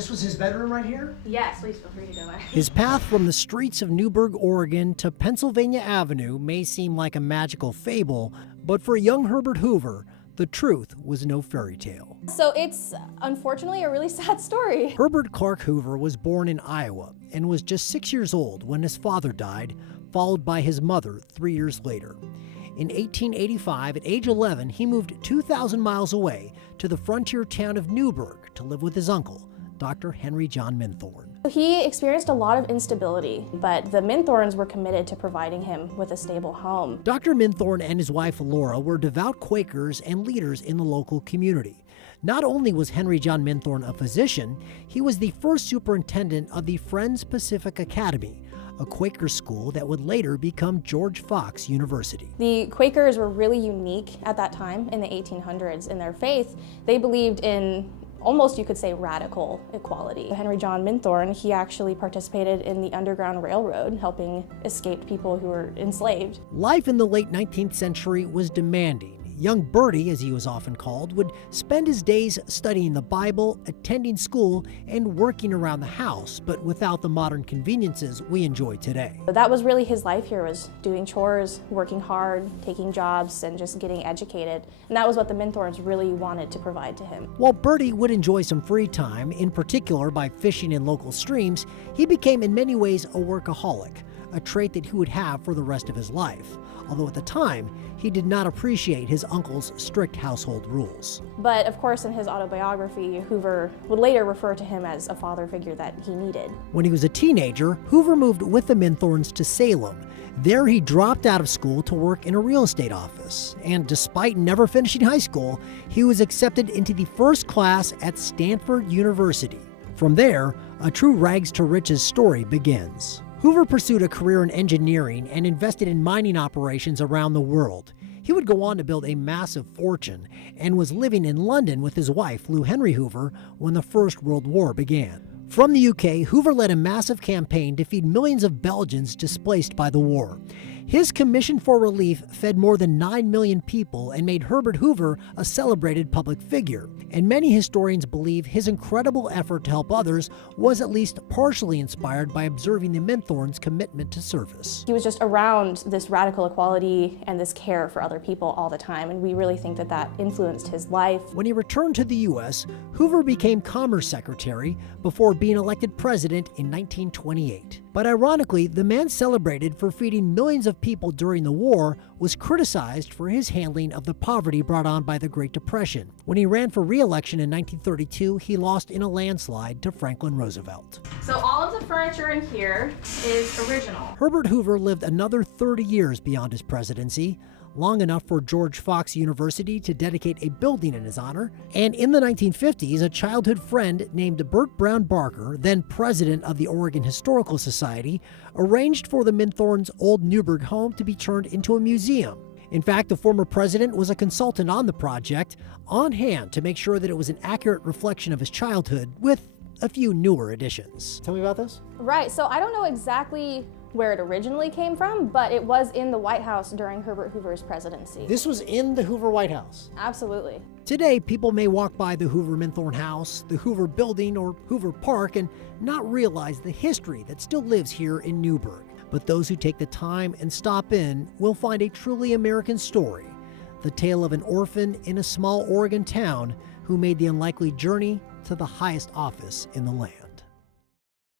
this was his bedroom right here? Yes, please feel free to go ahead. His path from the streets of Newburgh, Oregon to Pennsylvania Avenue may seem like a magical fable, but for young Herbert Hoover, the truth was no fairy tale. So it's unfortunately a really sad story. Herbert Clark Hoover was born in Iowa and was just 6 years old when his father died, followed by his mother 3 years later. In 1885, at age 11, he moved 2,000 miles away to the frontier town of Newburgh to live with his uncle, Dr. Henry John Minthorn. He experienced a lot of instability, but the Minthorns were committed to providing him with a stable home. Dr. Minthorn and his wife Laura were devout Quakers and leaders in the local community. Not only was Henry John Minthorn a physician, he was the first superintendent of the Friends Pacific Academy, a Quaker school that would later become George Fox University. The Quakers were really unique at that time in the 1800s in their faith. They believed in almost, you could say, radical equality. Henry John Minthorn, he actually participated in the Underground Railroad, helping escaped people who were enslaved. Life in the late 19th century was demanding. Young Bertie, as he was often called, would spend his days studying the Bible, attending school, and working around the house, but without the modern conveniences we enjoy today. That was really his life here, was doing chores, working hard, taking jobs, and just getting educated. And that was what the Minthorns really wanted to provide to him. While Bertie would enjoy some free time, in particular by fishing in local streams, he became in many ways a workaholic, a trait that he would have for the rest of his life. Although at the time, he did not appreciate his uncle's strict household rules. But of course, in his autobiography, Hoover would later refer to him as a father figure that he needed. When he was a teenager, Hoover moved with the Minthorns to Salem. There he dropped out of school to work in a real estate office. And despite never finishing high school, he was accepted into the first class at Stanford University. From there, a true rags to riches story begins. Hoover pursued a career in engineering and invested in mining operations around the world. He would go on to build a massive fortune and was living in London with his wife, Lou Henry Hoover, when the First World War began. From the UK, Hoover led a massive campaign to feed millions of Belgians displaced by the war. His commission for relief fed more than 9 million people and made Herbert Hoover a celebrated public figure. And many historians believe his incredible effort to help others was at least partially inspired by observing the Minthorns' commitment to service. He was just around this radical equality and this care for other people all the time, and we really think that that influenced his life. When he returned to the U.S., Hoover became Commerce Secretary before being elected president in 1928. But ironically, the man celebrated for feeding millions of people during the war was criticized for his handling of the poverty brought on by the Great Depression. When he ran for re-election in 1932, he lost in a landslide to Franklin Roosevelt. So all of the furniture in here is original. Herbert Hoover lived another 30 years beyond his presidency, long enough for George Fox University to dedicate a building in his honor. And in the 1950s, a childhood friend named Bert Brown Barker, then president of the Oregon Historical Society, arranged for the Minthorns' old Newburgh home to be turned into a museum. In fact, the former president was a consultant on the project, on hand to make sure that it was an accurate reflection of his childhood, with a few newer additions. Tell me about this. Right, so I don't know exactly where it originally came from, but it was in the White House during Herbert Hoover's presidency. This was in the Hoover White House? Absolutely. Today, people may walk by the Hoover Minthorn House, the Hoover Building, or Hoover Park and not realize the history that still lives here in Newburgh. But those who take the time and stop in will find a truly American story, the tale of an orphan in a small Oregon town who made the unlikely journey to the highest office in the land.